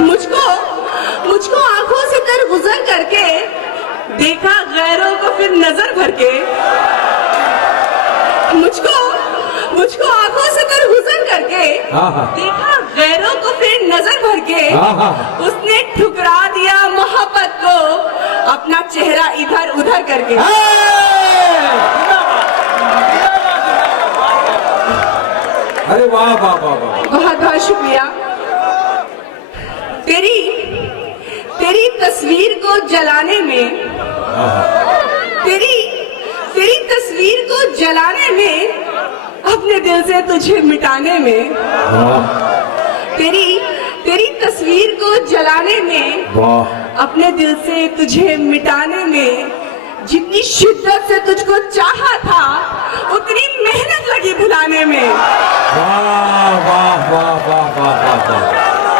मुझको मुझको आंखों से कर गुजर करके देखा गैरों को फिर नजर भर के। मुझको मुझको आंखों से कर गुजर करके देखा गैरों को फिर नजर भर के। उसने ठुकरा दिया मोहब्बत को अपना चेहरा इधर उधर करके। अरे वाह वाह वाह वाह, बहुत बहुत शुक्रिया। तेरी तस्वीर को जलाने में, तेरी तस्वीर को जलाने में, अपने दिल से तुझे मिटाने में। तेरी तस्वीर को जलाने में, अपने दिल से तुझे मिटाने में, जितनी शिद्दत से तुझको चाहा था उतनी मेहनत लगी भुलाने में। वाह वाह वाह वाह वाह वाह।